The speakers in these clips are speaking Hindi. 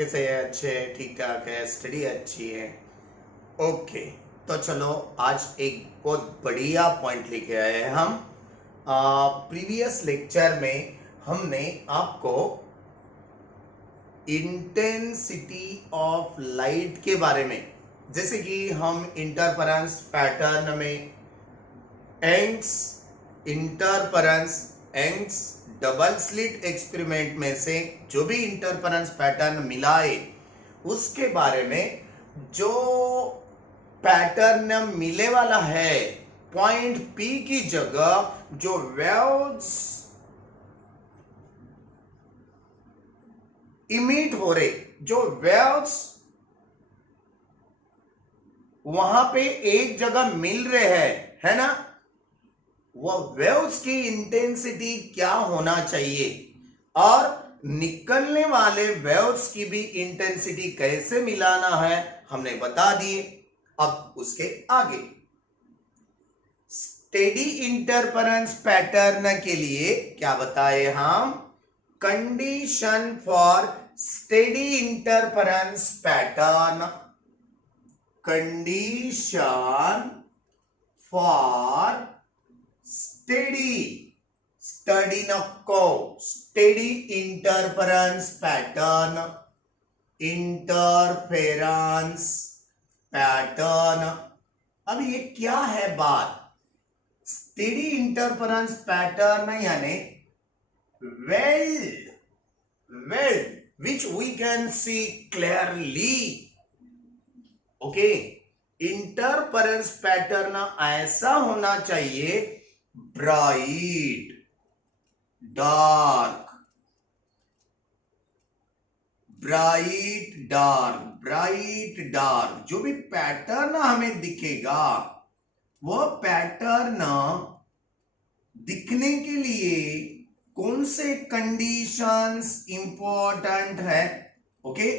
कैसे है? अच्छे है, ठीक ठाक है, स्टडी अच्छी है। ओके, तो चलो आज एक बहुत बढ़िया पॉइंट लेके आए हैं हम। प्रीवियस लेक्चर में हमने आपको इंटेंसिटी ऑफ लाइट के बारे में, जैसे कि हम इंटरफेरेंस पैटर्न में एंग्स इंटरफेरेंस एंग्स डबल स्लिट एक्सपेरिमेंट में से जो भी इंटरफेरेंस पैटर्न मिला है उसके बारे में, जो पैटर्न मिले वाला है पॉइंट P की जगह जो वेव्स इमिट हो रहे, जो वेव्स वहां पे एक जगह मिल रहे हैं, है ना, वो वेव्स की इंटेंसिटी क्या होना चाहिए और निकलने वाले वेव्स की भी इंटेंसिटी कैसे मिलाना है हमने बता दिए। अब उसके आगे स्टेडी इंटरफेरेंस पैटर्न के लिए क्या बताए हम? Condition for steady interference pattern, condition for study नको steady interference pattern, interference pattern. अब ये क्या है बात? स्टेडी इंटरफेरेंस पैटर्न यानी well which we can see clearly। Okay, interference pattern ऐसा होना चाहिए bright dark, bright dark, bright dark. जो भी पैटर्न हमें दिखेगा वो पैटर्न दिखने के लिए कौन से कंडीशंस इंपॉर्टेंट है? ओके,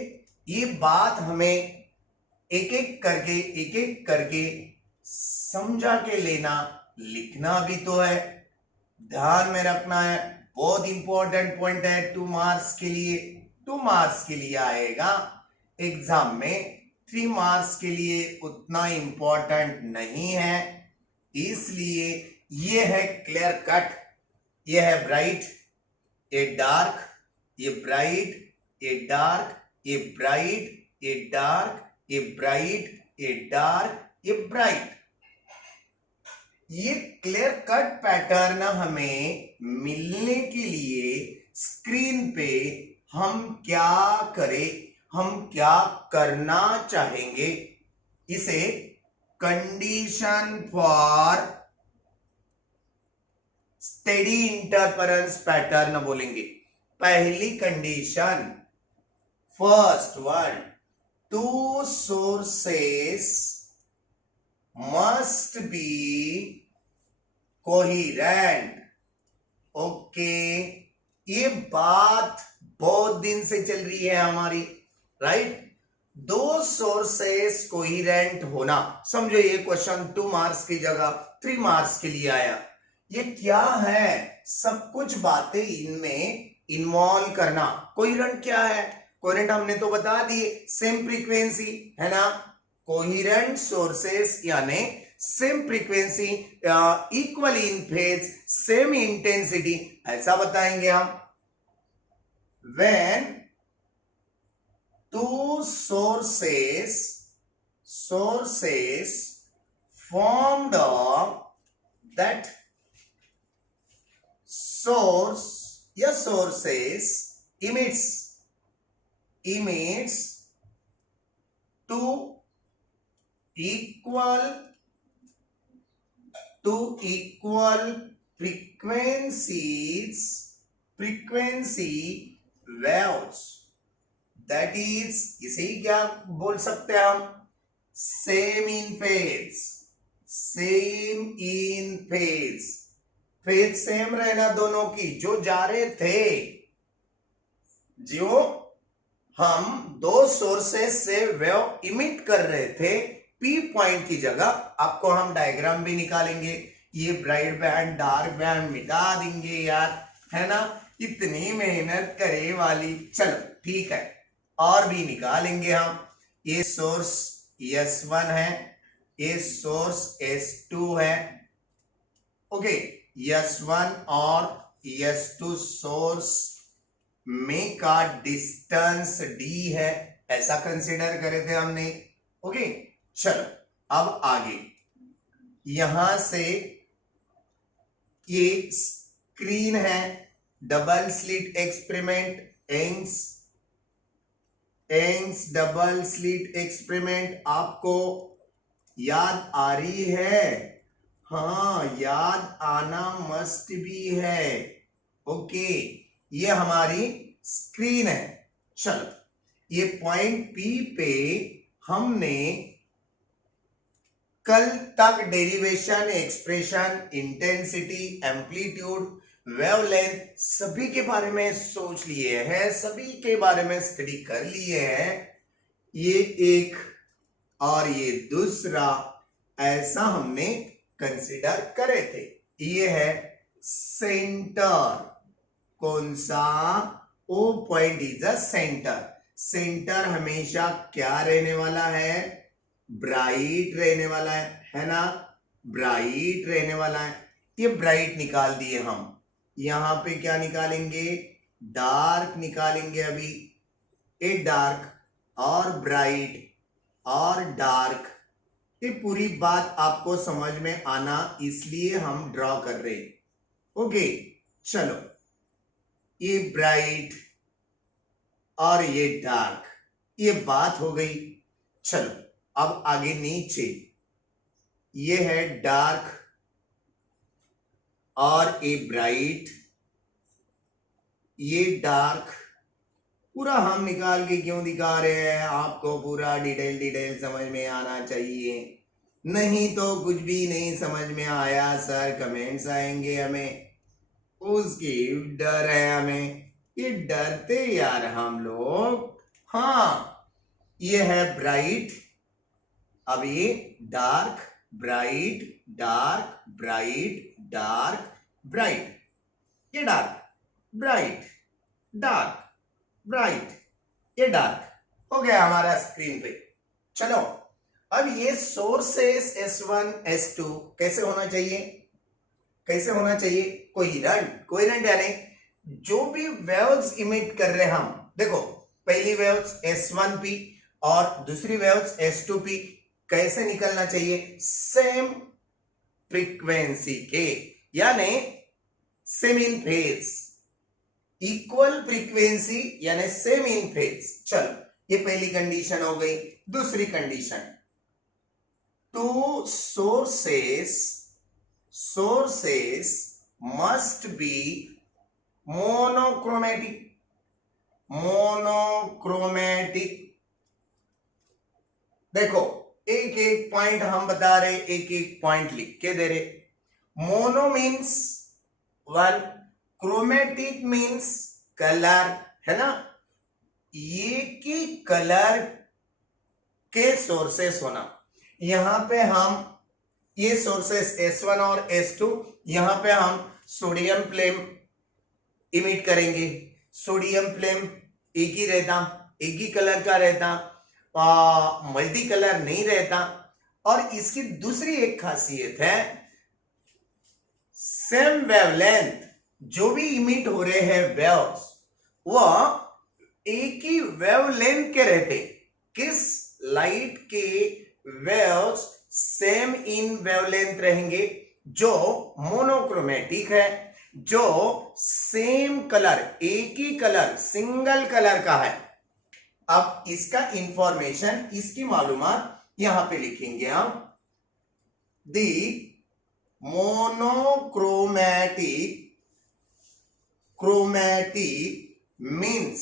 ये बात हमें एक एक करके समझा के लेना, लिखना भी तो है, ध्यान में रखना है। बहुत इंपॉर्टेंट पॉइंट है 2 मार्क्स के लिए। 2 मार्क्स के लिए आएगा एग्जाम में, 3 मार्क्स के लिए उतना इंपॉर्टेंट नहीं है। इसलिए ये है क्लियर कट, ये है ब्राइट, ये डार्क, ये ब्राइट, ये डार्क, ये ब्राइट, ये डार्क, ये ब्राइट, ये डार्क, ये ब्राइट। ये क्लियर कट पैटर्न हमें मिलने के लिए स्क्रीन पे हम क्या करें, हम क्या करना चाहेंगे? इसे condition for steady interference pattern बोलेंगे। पहली condition, first one, 2 sources must be coherent। Okay, ये बात बहुत दिन से चल रही है हमारी, राइट? 2 सोर्सेस कोहेरेंट होना, समझो ये क्वेश्चन 2 मार्क्स की जगह 3 मार्क्स के लिए आया। ये क्या है? सब कुछ बातें इनमें इन्वॉल्व करना। कोहेरेंट क्या है? कोहेरेंट हमने तो बता दिए, सेम फ्रीक्वेंसी, है ना। कोहेरेंट सोर्सेस यानी same frequency, equal in phase, same intensity, ऐसा बताएंगे हम। When 2 sources formed that source या sources emits two equal frequency waves, that is, इसे क्या बोल सकते हैं हम? Same in phase, same in phase, phase same रहना दोनों की, जो जा रहे थे, जो हम 2 सोर्सेस से वेव इमिट कर रहे थे, P पॉइंट की जगह आपको हम डायग्राम भी निकालेंगे। ये ब्राइट बैंड डार्क बैंड मिटा देंगे यार, है ना, इतनी मेहनत करे वाली। चलो ठीक है, और भी निकालेंगे हम। ये सोर्स S1 है, ये सोर्स S2 है। ओके, S1 और S2 सोर्स में का डिस्टेंस D है, ऐसा कंसिडर करे थे हमने। ओके, चलो अब आगे यहां से ये स्क्रीन है, double slit experiment, Young's double slit experiment आपको याद आ रही है? हाँ, याद आना मस्ट भी है। ओके, ये हमारी स्क्रीन है। चलो, ये पॉइंट P पे हमने कल तक derivation, expression, intensity, amplitude, wavelength सभी के बारे में सोच लिए हैं, सभी के बारे में स्टडी कर लिए हैं। ये एक और ये दूसरा, ऐसा हमने कंसिडर करे थे। ये है सेंटर। कौन सा? O point is a centre. Centre हमेशा क्या रहने वाला है? ब्राइट रहने वाला है ना? ब्राइट रहने वाला है। ये ब्राइट निकाल दिए हम। यहां पे क्या निकालेंगे? डार्क निकालेंगे अभी। ए डार्क और ब्राइट और डार्क, ये पूरी बात आपको समझ में आना इसलिए हम ड्रॉ कर रहे हैं। ओके, चलो, ये ब्राइट और ये डार्क, ये बात हो गई। चलो अब आगे नीचे, ये है डार्क और ये ब्राइट, ये डार्क। पूरा हम निकाल के क्यों दिखा रहे हैं? आपको पूरा डिटेल समझ में आना चाहिए, नहीं तो कुछ भी नहीं समझ में आया सर कमेंट्स आएंगे हमें, उसकी डर है हमें। ये डरते यार हम लोग। हाँ, ये है ब्राइट, अब ये dark, bright, dark, bright, dark, bright, ये डार्क, ब्राइट, डार्क, ब्राइट, ये डार्क हो गया हमारा स्क्रीन पे। चलो अब ये सोर्सेस S1 S2 कैसे होना चाहिए? कैसे होना चाहिए? कोहेरेंट यानी जो भी वेव्स इमिट कर रहे हम, देखो पहली वेव्स S1P और दूसरी वेव्स S2P, कैसे निकलना चाहिए? सेम फ्रीक्वेंसी के, यानी same in phase, equal frequency यानी सेम इन फेज। चलो ये पहली कंडीशन हो गई। दूसरी condition, two sources must be monochromatic। देखो एक एक पॉइंट हम बता रहे, एक एक पॉइंट लिख के दे रहे। Mono means one, chromatic means colour, है ना? एक ही कलर के सोर्सेस होना। यहां पे हम ये सोर्सेस S1 और S2, यहां पे हम सोडियम फ्लेम इमिट करेंगे। सोडियम फ्लेम एक ही रहता, एक ही कलर का रहता, मल्टी कलर नहीं रहता। और इसकी दूसरी एक खासियत है, सेम वेवलेंथ, जो भी इमिट हो रहे हैं वेव्स, वह एक ही वेवलेंथ के रहते। किस? लाइट के वेव्स सेम इन वेवलेंथ रहेंगे, जो मोनोक्रोमेटिक है, जो सेम कलर, एक ही कलर, सिंगल कलर का है। अब इसका इंफॉर्मेशन, इसकी मालूमात यहां पे लिखेंगे हम। दी chromatic means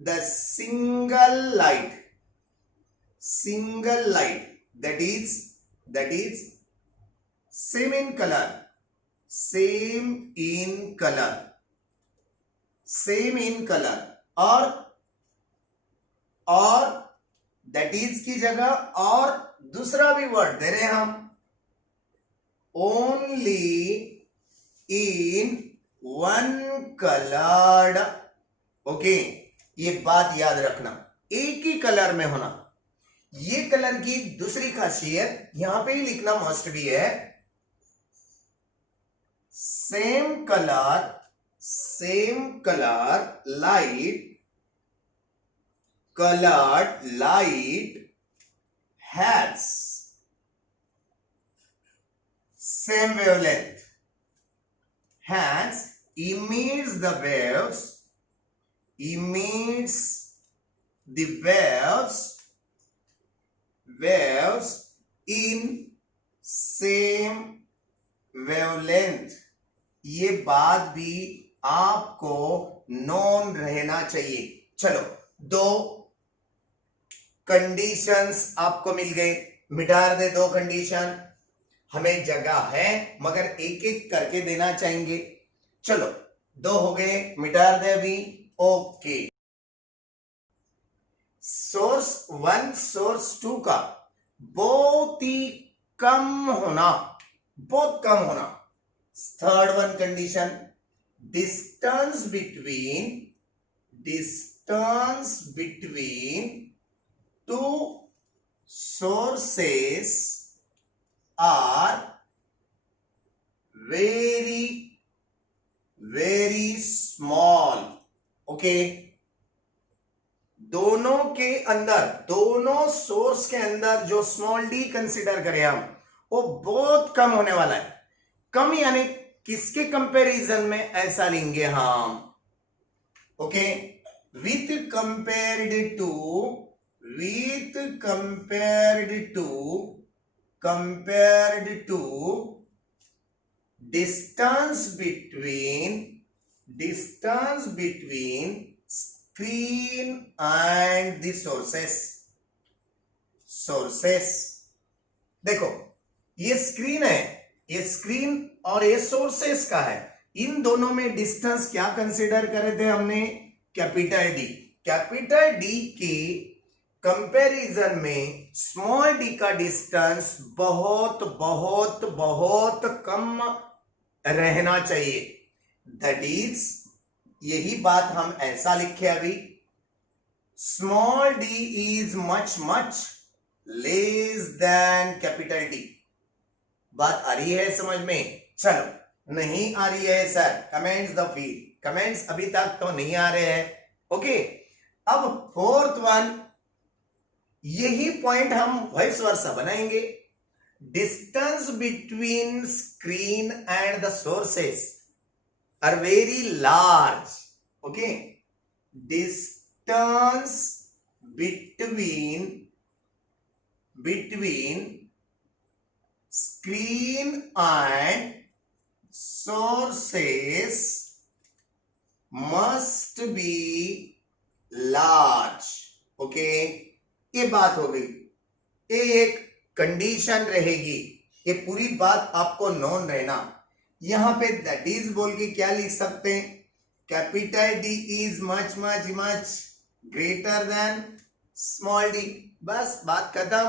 the single light that is same in color और that is की जगह और दूसरा भी वर्ड दे रहे हैं हम, only in one coloured, okay, ये बात याद रखना, एक ही कलर में होना। ये कलर की दूसरी खासियत यहां पे ही लिखना मस्ट भी है, same colour light has same wavelength, hence emits the waves in same wavelength। ये बात भी आपको नोन रहना चाहिए। चलो, दो कंडीशंस आपको मिल गए, मिटा दे दो कंडीशन, हमें जगह है मगर एक एक करके देना चाहेंगे। चलो, दो हो गए, मिटा दे अभी, ओके। सोर्स 1 सोर्स 2 का बहुत ही कम होना, बहुत कम होना। Third one condition, distance between two sources are very small, okay. दोनों के अंदर, दोनों सोर्स के अंदर जो स्मॉल डी कंसिडर करें हम, वो बहुत कम होने वाला है। कम यानी किसके कंपैरिजन में ऐसा लेंगे हम, okay, with compared to distance between screen and the sources. देखो, ये स्क्रीन है, ये स्क्रीन और ये सोर्सेस का है। इन दोनों में डिस्टेंस क्या कंसीडर करे थे हमने, कैपिटल डी के कंपैरिजन में स्मॉल डी का डिस्टेंस बहुत बहुत बहुत कम रहना चाहिए। दैट इज, यही बात हम ऐसा लिखे अभी, small D is much less than capital D. बात आ रही है समझ में? चलो, नहीं आ रही है sir, comments the feel, comments अभी तक तो नहीं आ रहे हैं, ओके। अब फोर्थ वन, यही पॉइंट हम वाइस वर्सा बनाएंगे, distance between screen and the sources are very large, okay. Distance between screen and sources must be large, okay. ये बात हो गई, ये एक कंडीशन रहेगी, ये पूरी बात आपको नोन रहना। यहां पे दैट इज बोल के क्या लिख सकते हैं, capital D is much greater than small D, बस बात खत्म।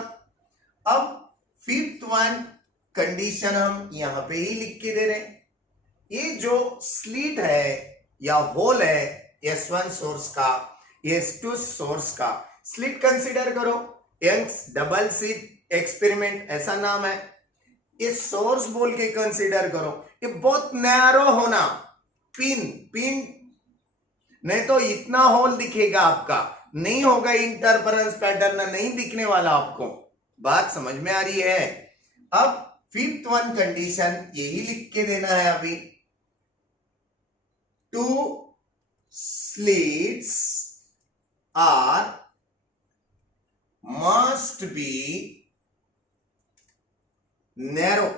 अब फिफ्थ वन कंडीशन हम यहां पे ही लिख के दे रहे हैं, ये जो स्लिट है या होल है S1 सोर्स का, S2 सोर्स का, स्लिट कंसीडर करो, यंग्स डबल स्लिट एक्सपेरिमेंट ऐसा नाम है। ये सोर्स बोल के कंसीडर करो, ये बहुत नैरो होना, पिन नहीं तो इतना होल दिखेगा आपका, नहीं होगा इंटरफेरेंस पैटर्न, नहीं दिखने वाला आपको। बात समझ में आ रही है? अब फिफ्थ वन कंडीशन यही लिख के देना है अभी, two slits are must be narrow.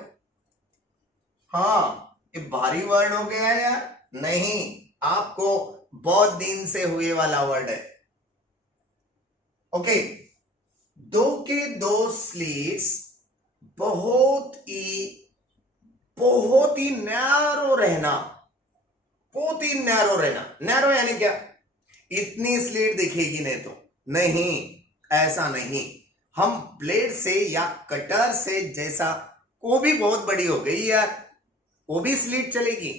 हाँ, ये भारी वर्ड हो गया है यार, नहीं, आपको बहुत दिन से हुए वाला वर्ड है, ओके। दो के दो स्लिट्स बहुत ही नैरो रहना, बहुत ही नैरो रहना। नैरो यानी क्या, इतनी स्लिट दिखेगी नहीं तो नहीं, ऐसा नहीं। हम ब्लेड से या कटर से, जैसा वो भी बहुत बड़ी हो गई यार, वो भी स्लिट चलेगी,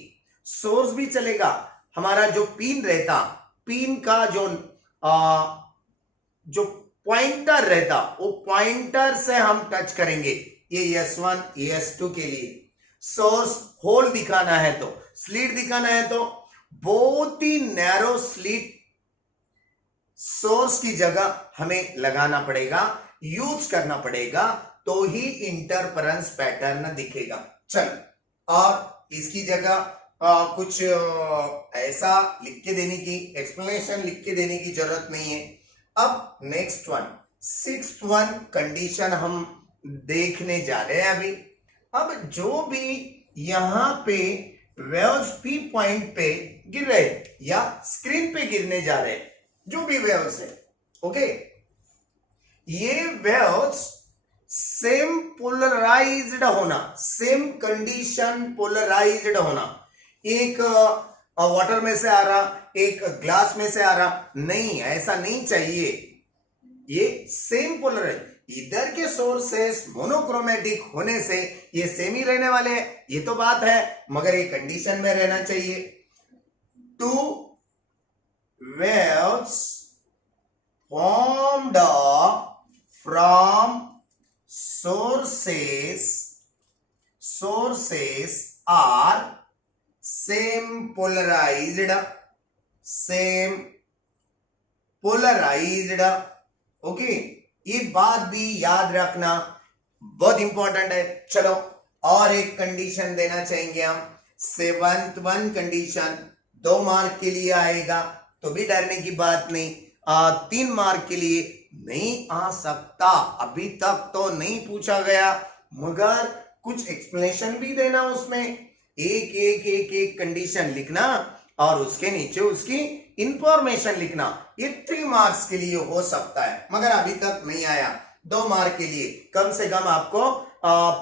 सोर्स भी चलेगा, हमारा जो पिन रहता, पिन का जो पॉइंटर रहता, वो पॉइंटर से हम टच करेंगे। ये S1 S2 के लिए सोर्स होल दिखाना है तो, स्लिट दिखाना है तो बहुत ही नैरो स्लिट सोर्स की जगह हमें लगाना पड़ेगा, यूज करना पड़ेगा, तो ही इंटरफेरेंस पैटर्न दिखेगा। चलो, और इसकी जगह कुछ ऐसा लिख के देने की, एक्सप्लेनेशन लिख के देने की जरूरत नहीं है। अब next one, sixth one condition हम देखने जा रहे हैं अभी। अब जो भी यहां पे वेव्स पी पॉइंट पे गिर रहे या स्क्रीन पे गिरने जा रहे, जो भी वेव्स है, ओके, ये वेव्स सेम पोलराइज्ड होना, सेम कंडीशन पोलराइज्ड होना। एक वाटर में से आ रहा, एक ग्लास में से आ रहा, नहीं, ऐसा नहीं चाहिए। ये सेम पोलराइज, इधर के सोर्सेस मोनोक्रोमेटिक होने से ये सेम ही रहने वाले हैं, ये तो बात है, मगर ये कंडीशन में रहना चाहिए। Two waves formed from sources are same polarized, okay, ये बात भी याद रखना बहुत इंपॉर्टेंट है। चलो, और एक कंडीशन देना चाहेंगे हम, सेवंथ वन कंडीशन, 2 मार्क के लिए आएगा, तो भी डरने की बात नहीं। 3 मार्क के लिए नहीं आ सकता, अभी तक तो नहीं पूछा गया, मगर कुछ एक्सप्लेनेशन भी देना उसमें, एक एक एक एक कंडीशन लिखना और उसके नीचे उसकी इंफॉर्मेशन लिखना। ये 3 मार्क्स के लिए हो सकता है, मगर अभी तक नहीं आया। 2 मार्क के लिए कम से कम आपको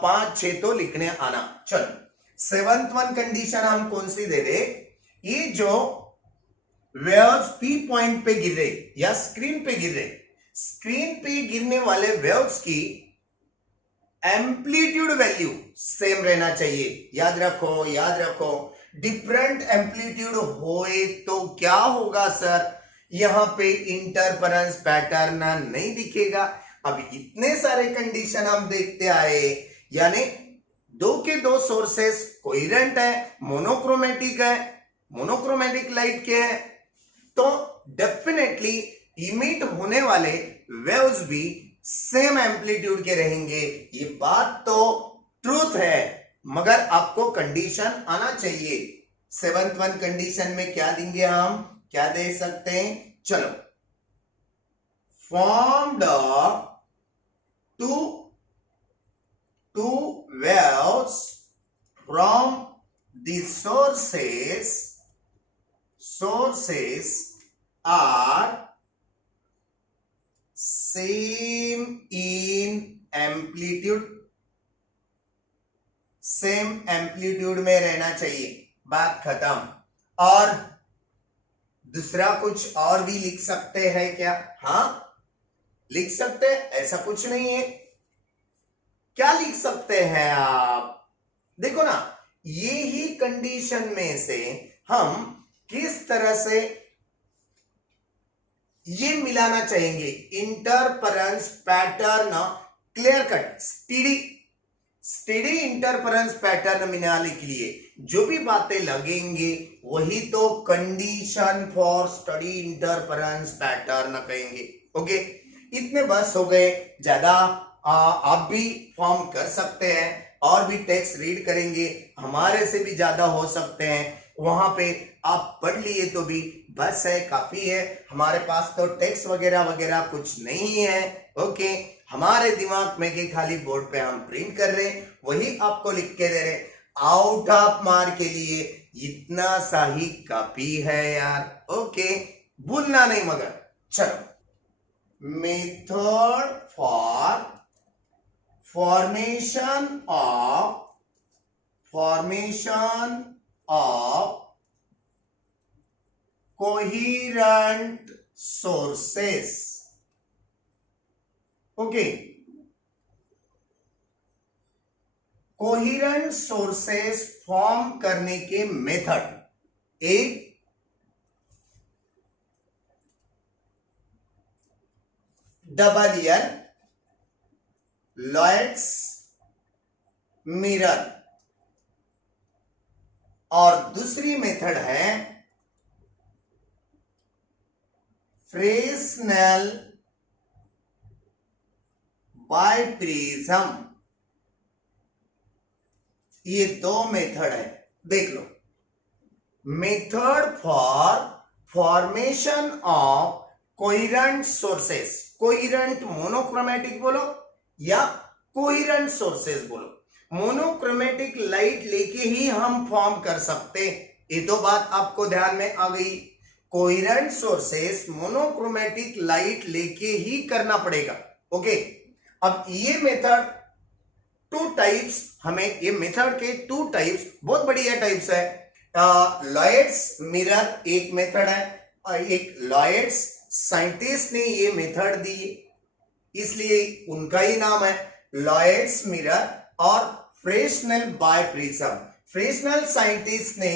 5-6 तो लिखने आना। चलो, सेवंथ वन कंडीशन हम कौन सी दे रहे, ये जो वेव्स पी पॉइंट पे गिर रहे या स्क्रीन पे गिर रहे, स्क्रीन पे गिरने वाले वेव्स की एम्पलीट्यूड वैल्यू सेम रहना चाहिए। याद रखो, डिफरेंट एम्पलीट्यूड होए तो क्या होगा सर, यहां पे इंटरफेरेंस पैटर्न नहीं दिखेगा। अब इतने सारे कंडीशन हम देखते आए, यानी 2 के 2 सोर्सेस कोहेरेंट है, मोनोक्रोमेटिक है, मोनोक्रोमेटिक लाइट के है, तो डेफिनेटली इमिट होने वाले वेव्स भी सेम एम्पलीट्यूड के रहेंगे। ये बात तो ट्रूथ है, मगर आपको कंडीशन आना चाहिए। सेवंथ वन कंडीशन में क्या देंगे हम, क्या दे सकते हैं, चलो, formed two waves from the sources are same in amplitude, same amplitude में रहना चाहिए, बात खत्म। और दूसरा कुछ और भी लिख सकते हैं क्या, हाँ लिख सकते हैं, ऐसा कुछ नहीं है। क्या लिख सकते हैं आप, देखो ना, ये ही कंडीशन में से हम किस तरह से ये मिलाना चाहेंगे, interference pattern clear cut, steady interference pattern मिलाने के लिए जो भी बातें लगेंगे वही तो condition for study interference pattern कहेंगे। ओके, इतने बस हो गए, ज्यादा आप भी फॉर्म कर सकते हैं, और भी टेक्स्ट रीड करेंगे, हमारे से भी ज्यादा हो सकते हैं, वहां पे आप पढ़ लिए तो भी बस है, काफी है। हमारे पास तो टेक्स्ट वगैरह वगैरह कुछ नहीं है। ओके, हमारे दिमाग में कि खाली बोर्ड पे हम प्रिंट कर रहे हैं, वही आपको लिख के दे रहे, आउट ऑफ मार्क के लिए इतना सा ही काफी है यार। ओके, भूलना नहीं मगर। चलो, method for formation of coherent sources. Okay, coherent sources form करने के मेथड। एक डबल ईयर लॉयड्स मिरर और दूसरी मेथड है फ्रेस्नेल बाइप्रिज्म। ये दो मेथड है, देख लो। Method for formation of coherent sources, coherent monochromatic बोलो या कोहेरेंट सोर्सेस बोलो, मोनोक्रोमेटिक लाइट लेके ही हम फॉर्म कर सकते। ये तो बात आपको ध्यान में आ गई। कोहेरेंट सोर्सेस मोनोक्रोमेटिक लाइट लेके ही करना पड़ेगा। ओके, अब ये मेथड टू टाइप्स, हमें ये मेथड के टू टाइप्स, बहुत बढ़िया टाइप्स है। लॉयड्स मिरर एक मेथड है, एक लॉयड्स साइंटिस्ट ने ये मेथड दी, इसलिए उनका ही नाम है लॉयड्स मिरर। और फ्रेस्नेल बाइप्रिज्म, फ्रेस्नेल साइंटिस्ट ने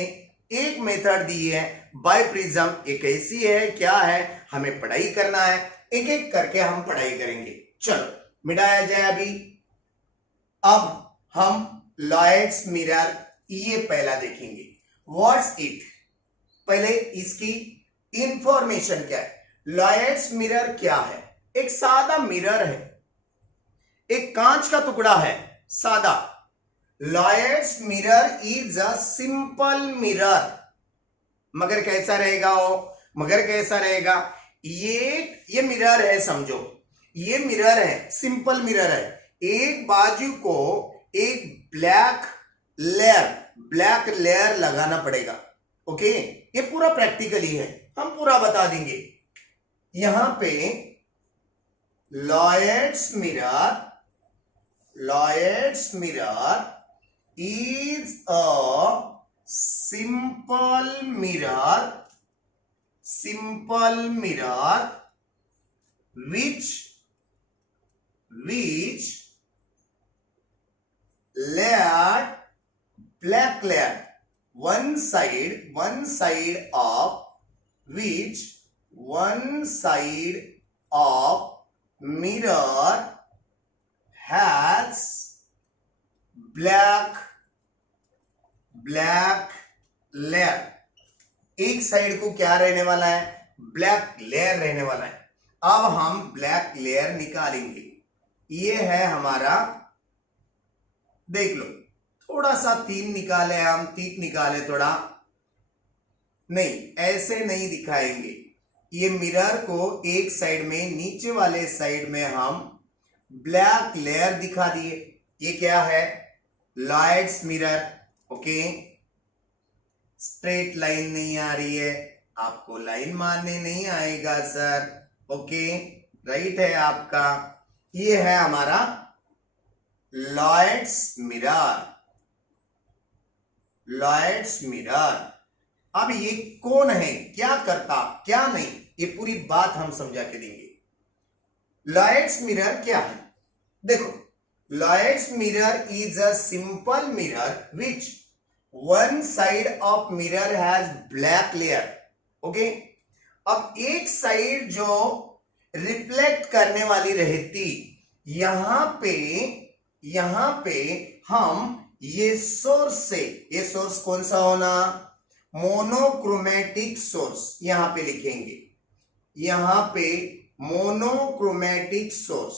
एक मेथड दी है बाइप्रिज्म। ये कैसी है, क्या है, हमें पढ़ाई करना है, एक एक करके हम पढ़ाई करेंगे। चलो मिटाया जाए अभी। अब हम लॉयड्स मिरर ये पहला देखेंगे। व्हाट्स इट, पहले इसकी इंफॉर्मेशन क्या है। लॉयड्स मिरर क्या है? एक सादा मिरर है, एक कांच का टुकड़ा है, सादा। Lloyd's mirror is a simple mirror. मगर कैसा रहेगा वो, मगर कैसा रहेगा, ये मिरर है, समझो ये मिरर है, सिंपल मिरर है। एक बाजू को एक ब्लैक लेयर लगाना पड़ेगा। ओके, ये पूरा प्रैक्टिकली है, हम पूरा बता देंगे। यहां पे Lloyd's mirror is a simple mirror which layered black layer one side of mirror has black layer. एक साइड को क्या रहने वाला है, ब्लैक लेयर रहने वाला है। अब हम ब्लैक लेयर निकालेंगे। ये है हमारा, देख लो, थोड़ा सा तीन निकाले, हम तीन निकाले, थोड़ा नहीं, ऐसे नहीं दिखाएंगे। ये मिरर को एक साइड में, नीचे वाले साइड में हम ब्लैक लेयर दिखा दिए। ये क्या है, Lloyd's mirror. Okay, straight line नहीं आ रही है, आपको लाइन मारने नहीं आएगा सर। ओके, राइट है आपका। ये है हमारा लॉयड्स मिरर। अब ये कौन है, क्या करता, क्या नहीं, ये पूरी बात हम समझा के देंगे। लॉयड्स मिरर क्या है, देखो, Lloyd's mirror is a simple mirror which one side of mirror has black layer. Okay? अब एक साइड जो रिफ्लेक्ट करने वाली रहती, यहां पे हम ये सोर्स कौन सा होना, मोनोक्रोमेटिक सोर्स, यहां पे लिखेंगे, यहां पे मोनोक्रोमेटिक सोर्स,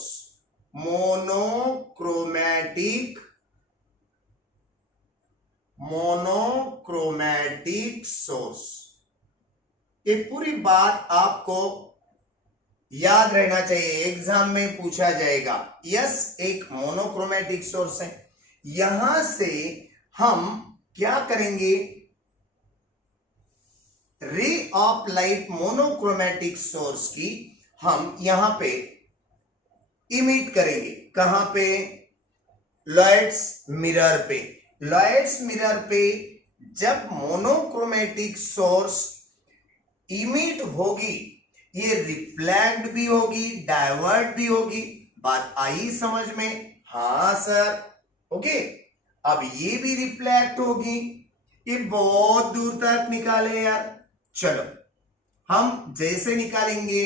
मोनोक्रोमेटिक सोर्स। ये पूरी बात आपको याद रहना चाहिए, एग्जाम में पूछा जाएगा। यस, एक मोनोक्रोमेटिक सोर्स है। यहां से हम क्या करेंगे, ray of light monochromatic source की हम यहां पे इमिट करेंगे। कहां पे, लॉयड्स मिरर पे। लॉयड्स मिरर पे जब मोनोक्रोमेटिक सोर्स इमिट होगी, ये रिफ्लेक्ट भी होगी, डाइवर्ट भी होगी। बात आई समझ में? हाँ सर। ओके, अब ये भी रिफ्लेक्ट होगी, ये बहुत दूर तक निकाले यार। चलो हम जैसे निकालेंगे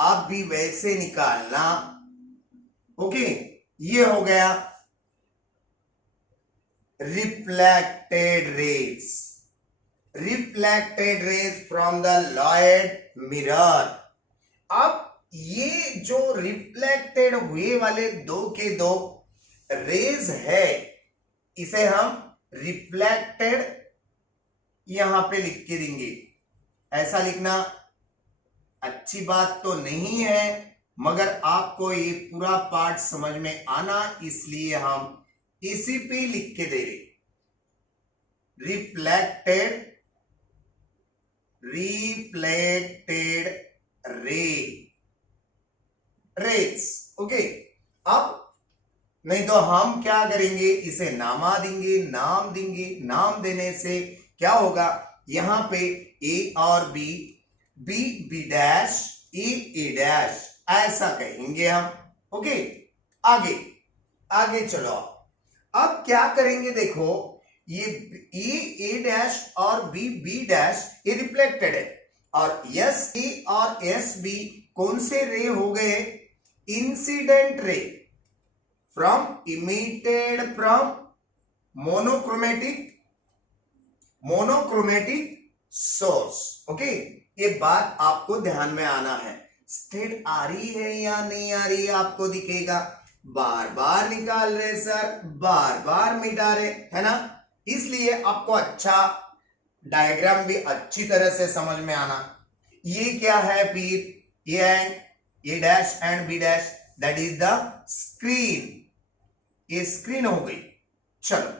आप भी वैसे निकालना। ओके, ये हो गया reflected raise from the Lloyd mirror. अब ये जो रिफ्लेक्टेड हुए वाले दो के दो रेज है, इसे हम रिफ्लेक्टेड यहां पे लिख के देंगे। ऐसा लिखना अच्छी बात तो नहीं है, मगर आपको ये पूरा पार्ट समझ में आना, इसलिए हम इसी पे लिख के दे रहे। Reflected raise. ओके, अब नहीं तो हम क्या करेंगे, इसे नामा देंगे, नाम देंगे। नाम देने से क्या होगा, यहां पे ए और बी, बी डैश, ए डैश, ऐसा कहेंगे हम। ओके, आगे आगे चलो। अब क्या करेंगे, देखो ये ए डैश और बी डैश ये रिफ्लेक्टेड है, और एस ए और एस बी कौन से रे हो गए, incident ray from emitted from monochromatic source. Okay, ये बात आपको ध्यान में आना है। स्टेट आ रही है या नहीं आ रही है आपको दिखेगा। बार बार निकाल रहे सर, बार बार मिटा रहे, है ना, इसलिए आपको अच्छा डायग्राम भी अच्छी तरह से समझ में आना। ये क्या है फिर, A dash and B dash, that is the screen. ये स्क्रीन हो गई। चलो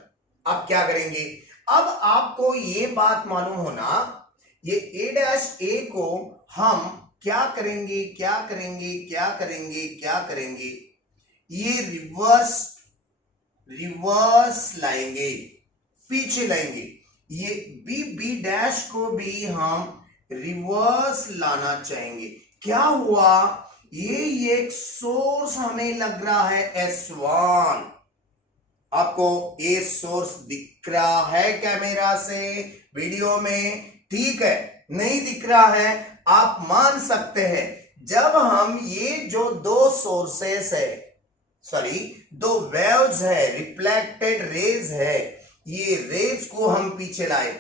अब क्या करेंगे, अब आपको ये बात मालूम होना, ये ए डैश ए को हम क्या करेंगे, क्या करेंगे, क्या करेंगे, क्या करेंगे, ये रिवर्स लाएंगे, पीछे लाएंगे। ये बी डैश को भी हम रिवर्स लाना चाहेंगे। क्या हुआ, ये एक सोर्स हमें लग रहा है S1। आपको ये सोर्स दिख रहा है कैमरा से, वीडियो में, ठीक है। नहीं दिख रहा है, आप मान सकते हैं जब हम ये जो दो सोर्सेस है, सॉरी दो वेव्स है, रिफ्लेक्टेड रेज है, ये रेज को हम पीछे लाए,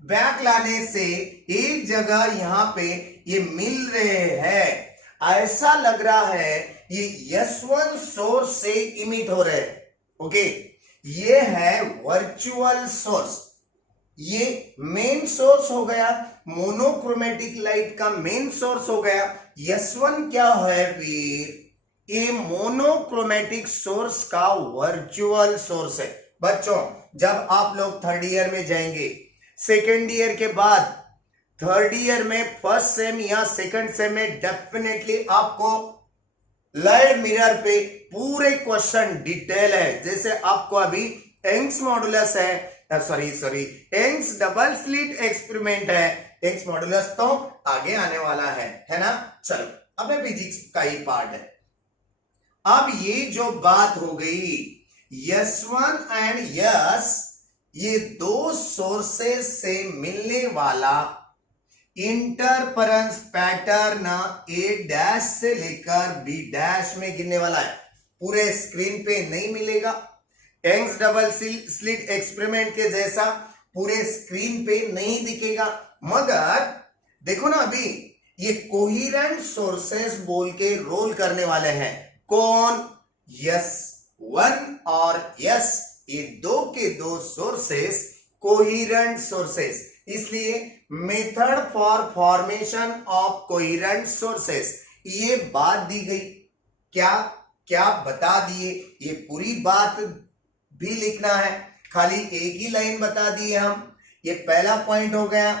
बैक लाने से एक जगह यहां पे ये मिल रहे हैं, ऐसा लग रहा है ये S1 सोर्स से इमिट हो रहे हैं। ओके, ये है वर्चुअल सोर्स, ये मेन सोर्स हो गया, मोनोक्रोमेटिक लाइट का मेन सोर्स हो गया। S1 क्या है फिर, ये मोनोक्रोमेटिक सोर्स का वर्चुअल सोर्स है। बच्चों जब आप लोग थर्ड ईयर में जाएंगे, सेकेंड ईयर के बाद थर्ड ईयर में फर्स्ट सेम या सेकंड सेम में डेफिनेटली आपको लाइट मिरर पे पूरे क्वेश्चन डिटेल है। जैसे आपको अभी यंग्स मॉडुलस है, sorry Young's double slit experiment है, यंग्स मॉडुलस तो आगे आने वाला है ना। चलो अब फिजिक्स का ही पार्ट है। अब ये जो बात हो गई, S1 एंड S, ये दो सोर्सेस से मिलने वाला इंटरफेरेंस पैटर्न ए डैश से लेकर बी डैश में गिरने वाला है, पूरे स्क्रीन पे नहीं मिलेगा। यंग्स डबल स्लिट एक्सपेरिमेंट के जैसा पूरे स्क्रीन पे नहीं दिखेगा, मगर देखो ना अभी ये कोहेरेंट सोर्सेस बोल के रोल करने वाले हैं। कौन, S1 और S, ये दो के दो सोर्सेस कोहेरेंट सोर्सेस, इसलिए method for formation of coherent sources, ये बात दी गई। क्या क्या बता दिए, ये पूरी बात भी लिखना है, खाली एक ही लाइन बता दिए हम। ये पहला पॉइंट हो गया,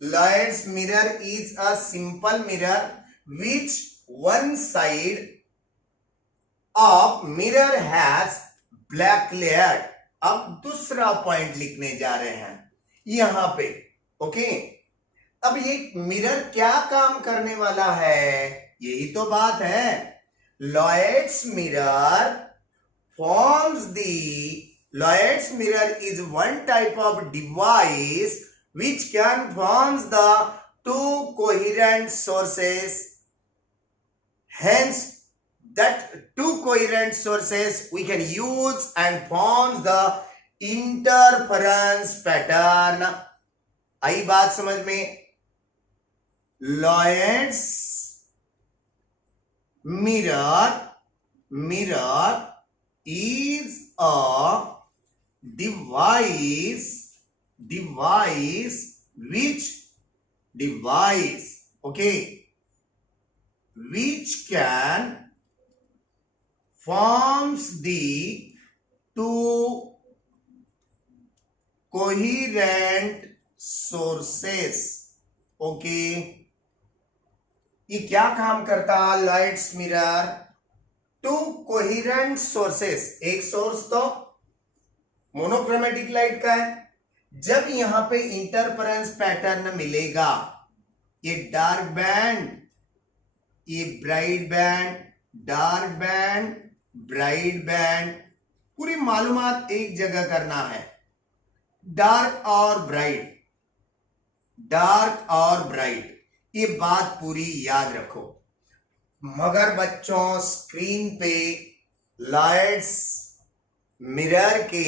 Lloyd's mirror is a simple mirror which one side of mirror has black layer. अब दूसरा पॉइंट लिखने जा रहे हैं यहां पे। ओके, अब ये मिरर क्या काम करने वाला है, यही तो बात है। Lloyd's mirror forms the Lloyd's mirror is one type of device which can form the two coherent sources. Hence, that two coherent sources we can use and form the interference pattern. आई बात समझ में? Lloyd's mirror is a device okay, which can forms the two coherent sources. okay, ये क्या काम करता है lights mirror? To coherent sources, एक सोर्स तो मोनोक्रोमेटिक लाइट का है, जब यहां पे इंटरफेरेंस पैटर्न मिलेगा, ये डार्क बैंड, ये bright band, dark band, bright band, पूरी मालूमात एक जगह करना है, डार्क और ब्राइट, ये बात पूरी याद रखो। मगर बच्चों स्क्रीन पे लाइट्स मिरर के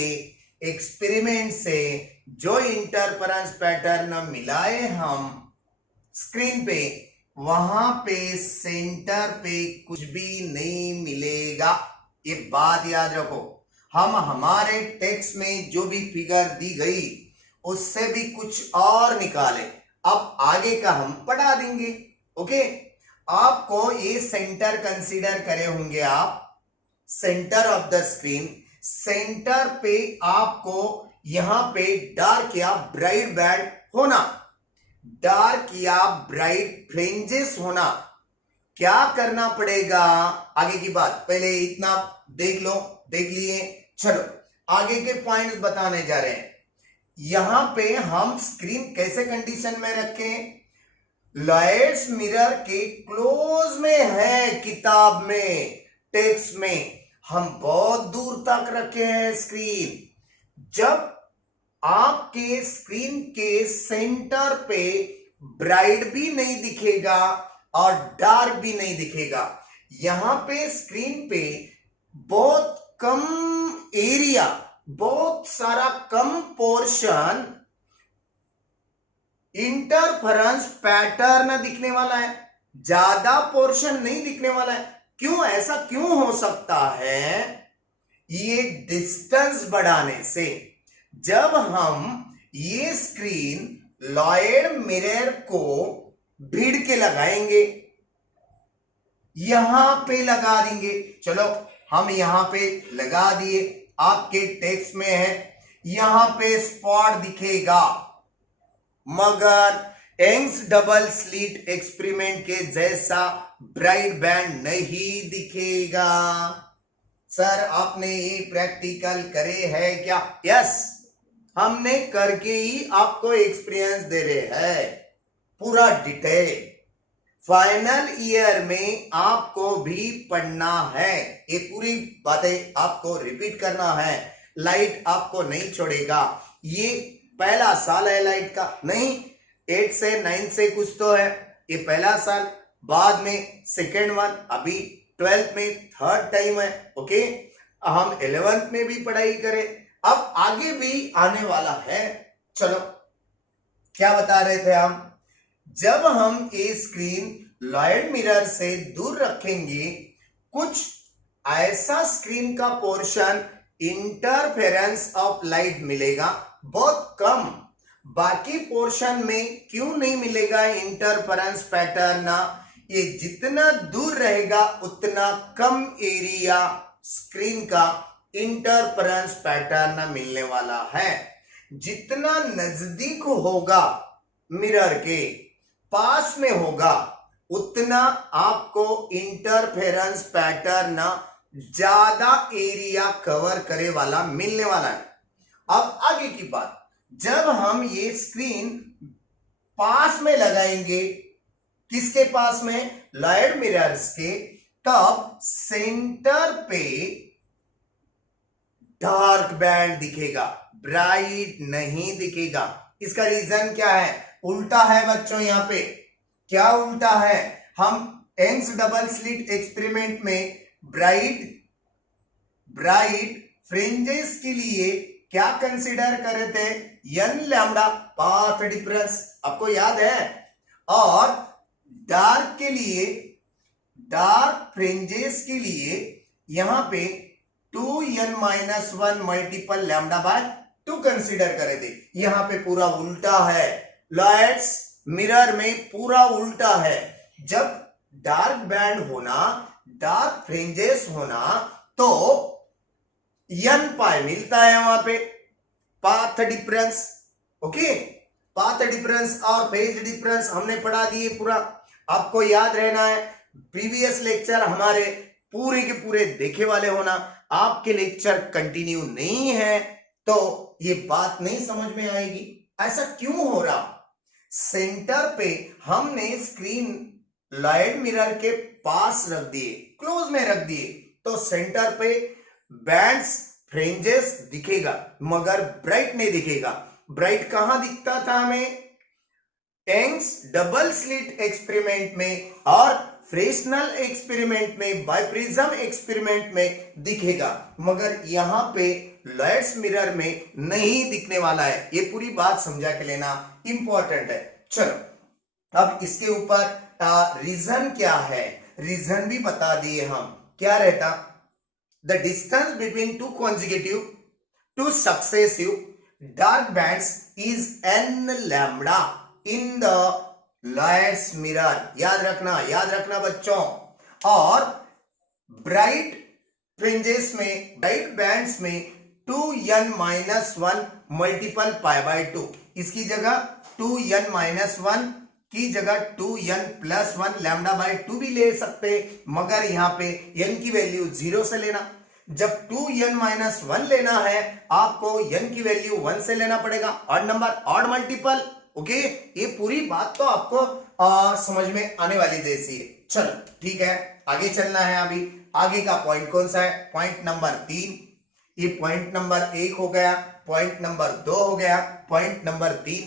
एक्सपेरिमेंट से जो इंटरफेरेंस पैटर्न मिलाए हम स्क्रीन पे, वहां पे सेंटर पे कुछ भी नहीं मिलेगा, ये बात याद रखो। हम हमारे टेक्स्ट में जो भी फिगर दी गई उससे भी कुछ और निकाले, अब आगे का हम पढ़ा देंगे। ओके, आपको ये सेंटर कंसीडर करे होंगे आप, centre of the screen, centre पे आपको यहां पे डार्क या ब्राइट बैंड होना, डार्क या ब्राइट फ्रिंजेस होना। क्या करना पड़ेगा आगे की बात, पहले इतना देख लो, देख लिए, चलो आगे के पॉइंट्स बताने जा रहे हैं। यहां पे हम स्क्रीन कैसे कंडीशन में रखें? लाइट्स मिरर के क्लोज में है, किताब में, टेक्स्ट में हम बहुत दूर तक रखे हैं स्क्रीन। जब आपके स्क्रीन के सेंटर पे ब्राइट भी नहीं दिखेगा और डार्क भी नहीं दिखेगा, यहां पे स्क्रीन पे बहुत कम एरिया, बहुत सारा कम पोर्शन इंटरफेरेंस पैटर्न दिखने वाला है, ज्यादा पोर्शन नहीं दिखने वाला है। क्यों, ऐसा क्यों हो सकता है? ये डिस्टेंस बढ़ाने से। जब हम ये स्क्रीन लॉयड मिरर को भिड़ के लगाएंगे, यहां पे लगा देंगे, चलो हम यहां पे लगा दिए, आपके टेक्स्ट में है, यहां पे स्पॉट दिखेगा, मगर यंग्स डबल स्लिट एक्सपेरिमेंट के जैसा ब्राइट बैंड नहीं दिखेगा। सर आपने ये प्रैक्टिकल करे है क्या? यस, हमने करके ही आपको एक्सपीरियंस दे रहे हैं, पूरा डिटेल। फाइनल ईयर में आपको भी पढ़ना है, ये पूरी बातें आपको रिपीट करना है। लाइट आपको नहीं छोड़ेगा, ये पहला साल है लाइट का, नहीं 8 से 9 से कुछ तो है, ये पहला साल, बाद में सेकेंड वन, अभी 12th में थर्ड टाइम है। ओके, हम 11th में भी पढ़ाई करें, अब आगे भी आने वाला है। चलो क्या बता रहे थे हम? जब हम ये स्क्रीन लॉयड मिरर से दूर रखेंगे, कुछ ऐसा स्क्रीन का पोर्शन इंटरफेरेंस ऑफ लाइट मिलेगा, बहुत कम। बाकी पोर्शन में क्यों नहीं मिलेगा इंटरफेरेंस पैटर्न? ये जितना दूर रहेगा उतना कम एरिया स्क्रीन का इंटरफेरेंस पैटर्न मिलने वाला है। जितना नजदीक होगा, मिरर के पास में होगा, उतना आपको इंटरफेरेंस पैटर्न ज्यादा एरिया कवर करे वाला मिलने वाला है। अब आगे की बात, जब हम ये स्क्रीन पास में लगाएंगे, किसके पास में? लॉयड मिरर्स के, तब सेंटर पे डार्क बैंड दिखेगा, ब्राइट नहीं दिखेगा। इसका रीजन क्या है? उल्टा है बच्चों। यहां पे क्या उल्टा है? हम यंग्स डबल स्लिट एक्सपेरिमेंट में ब्राइट फ्रिंजेस के लिए क्या कंसीडर करे थे? n लैम्डा पाथ डिफरेंस, आपको याद है। और डार्क के लिए, डार्क फ्रिंजेस के लिए यहां पे 2n-1 multiple lambda by 2 consider करे थे। यहां पे पूरा उल्टा है। लाइट्स मिरर में पूरा उल्टा है। जब डार्क बैंड होना, डार्क फ्रिंजेस होना, तो n पाई मिलता है वहां पे, path difference. Okay, path difference और फेज डिफरेंस हमने पढ़ा दिए पूरा, आपको याद रहना है। प्रीवियस लेक्चर हमारे पूरे के पूरे देखे वाले होना। आपके लेक्चर कंटिन्यू नहीं है तो ये बात नहीं समझ में आएगी। ऐसा क्यों हो रहा? सेंटर पे हमने स्क्रीन लाइट मिरर के पास रख दिए, क्लोज में रख दिए, तो सेंटर पे बैंड्स फ्रिंजेस दिखेगा मगर ब्राइट नहीं दिखेगा। ब्राइट कहां दिखता था हमें? यंग्स डबल स्लिट एक्सपेरिमेंट में और फ्रेस्नेल एक्सपेरिमेंट में, बाइप्रिज्म एक्सपेरिमेंट में दिखेगा, मगर यहां पे लाइट्स मिरर में नहीं दिखने वाला है। ये पूरी बात समझा के लेना इंपॉर्टेंट है। चलो अब इसके ऊपर रीजन क्या है, रीजन भी बता दिए हम। क्या रहता? The distance between two consecutive, two successive dark bands is n lambda in the lights mirror। याद रखना बच्चों। और ब्राइट फ्रिंजेस में, ब्राइट बैंड्स में 2n-1 मल्टीपल पाई बाय 2, इसकी जगह 2n-1 की जगह 2n+1 लैम्डा बाय 2 भी ले सकते, मगर यहां पे n की वैल्यू 0 से लेना। जब 2n-1 लेना है आपको n की वैल्यू 1 से लेना पड़ेगा। Odd number, odd multiple. Okay, ये पूरी बात तो आपको समझ में आने वाली जैसी है। चलो ठीक है, आगे चलना है। अभी आगे का पॉइंट कौन सा है? Point number 3। ये पॉइंट नंबर 1 हो गया, पॉइंट नंबर 2 हो गया, point number 3।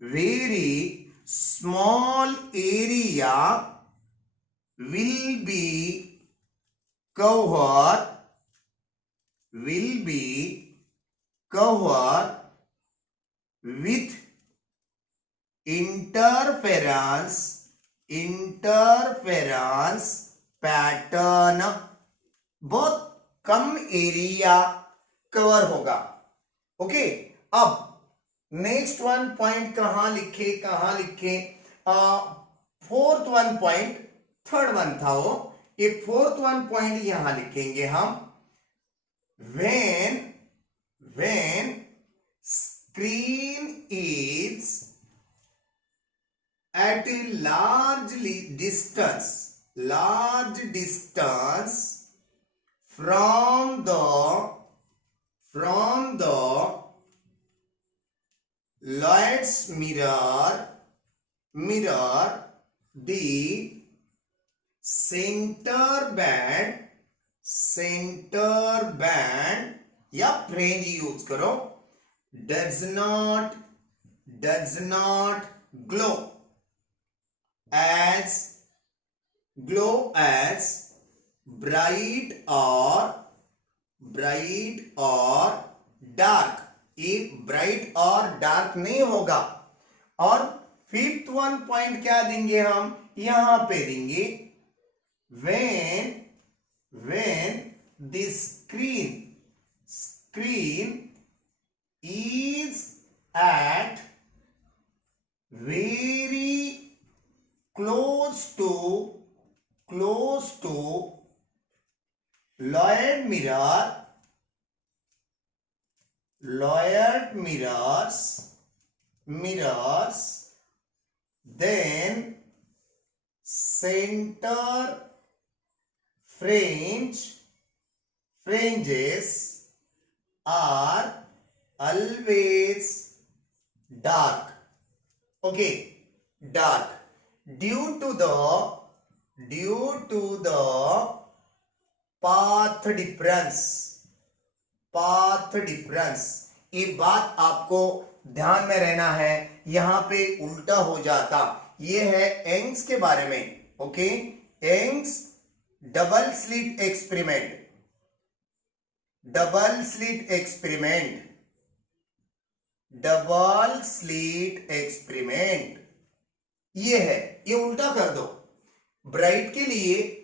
Very small area will be covered with interference pattern. बहुत कम एरिया कवर होगा। ओके, अब नेक्स्ट वन पॉइंट कहां लिखे? Fourth one point, third one था वो, ये फोर्थ वन पॉइंट यहां लिखेंगे हम। when screen is at a large distance from the lights mirror, the center band या फ्रिंज यूज करो, does not glow as bright or dark। ये ब्राइट और डार्क नहीं होगा। और फिफ्थ वन पॉइंट क्या देंगे हम? यहां पे देंगे when the screen is at very close to layered mirrors, then center fringes are always dark। okay, dark due to the path difference, path difference, ये बात आपको ध्यान में रहना है, यहां पे उल्टा हो जाता। ये है यंग्स के बारे में, okay, Young's double slit experiment, double slit experiment, double slit experiment, ये है, ये उल्टा कर दो। ब्राइट के लिए,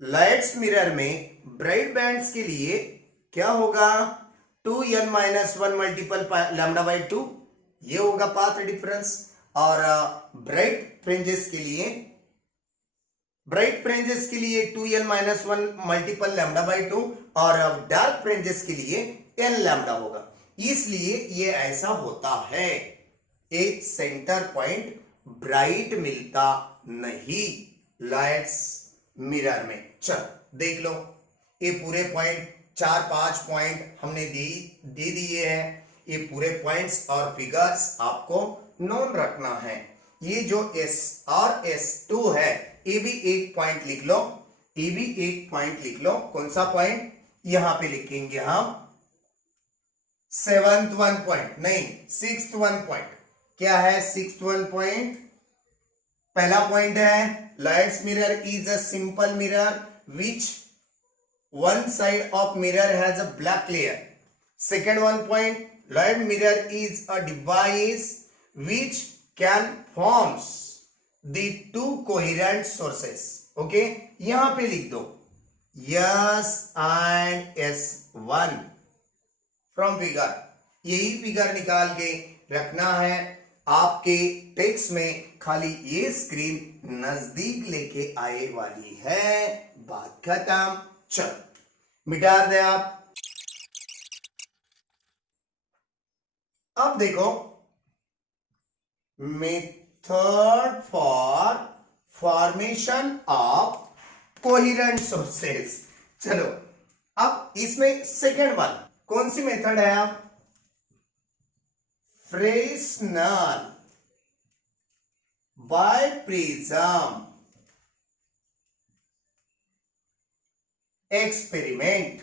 लाइट्स मिरर में ब्राइट बैंड्स के लिए क्या होगा, 2n minus 1 multiple lambda by 2, ये होगा पाथ डिफरेंस। और ब्राइट फ्रिंजेस के लिए, ब्राइट फ्रिंजेस के लिए 2n minus 1 multiple lambda by 2, और डार्क फ्रिंजेस के लिए n लैम्डा होगा। इसलिए ये ऐसा होता है, एक सेंटर पॉइंट ब्राइट मिलता नहीं लाइट्स मिरर में। चल देख लो, ये पूरे पॉइंट 4-5 पॉइंट हमने दे दिए हैं। ये पूरे पॉइंट्स और फिगर्स आपको नोट रखना है। ये जो S और S2 है, ये भी एक पॉइंट लिख लो, ये भी एक पॉइंट लिख लो। कौन सा पॉइंट, यहां पे लिखेंगे हम 7th 1 पॉइंट, नहीं 6th 1 पॉइंट। क्या है 6th 1 पॉइंट? पहला पॉइंट है lights mirror is a simple mirror which one side of mirror has a black layer. Second one point, light mirror is a device which can forms the two coherent sources. Okay, यहां पे लिख दो S and S1 from figure। यही फिगर निकाल के रखना है आपके टेक्स्ट में, खाली ये स्क्रीन नजदीक लेके आए वाली है, बात खत्म। चल मिटा दे आप। अब देखो, method for formation of coherent sources. चलो अब इसमें सेकेंड वन कौन सी मेथड है? आप Fresnel biprism experiment.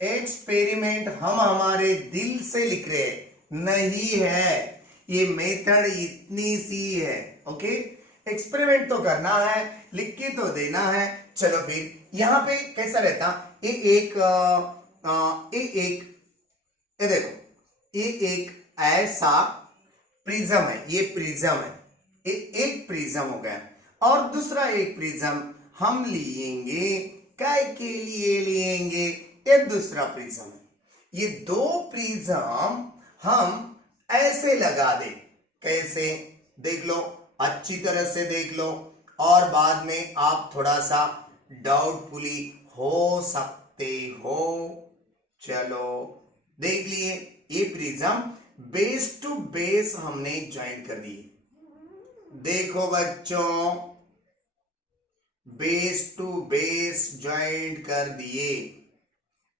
Experiment हम हमारे दिल से लिख रहे नहीं है, ये मेथड इतनी सी है। ओके, एक्सपेरिमेंट तो करना है, लिख के तो देना है। चलो फिर यहां पे कैसा रहता, ये एक ये देखो, ये एक ऐसा प्रिज्म है, ये प्रिज्म है, ये एक प्रिज्म हो गया, और दूसरा एक प्रिज्म हम लेंगे, काय के लिए लेंगे, ये दूसरा प्रिज्म है। ये दो प्रिज्म हम ऐसे लगा दे, कैसे देख लो, अच्छी तरह से देख लो, और बाद में आप थोड़ा सा डाउटफुली हो सकते हो। चलो देख लिए, ये प्रिज्म बेस टू बेस हमने ज्वाइन कर दी। देखो बच्चों, बेस टू बेस ज्वाइंट कर दिए।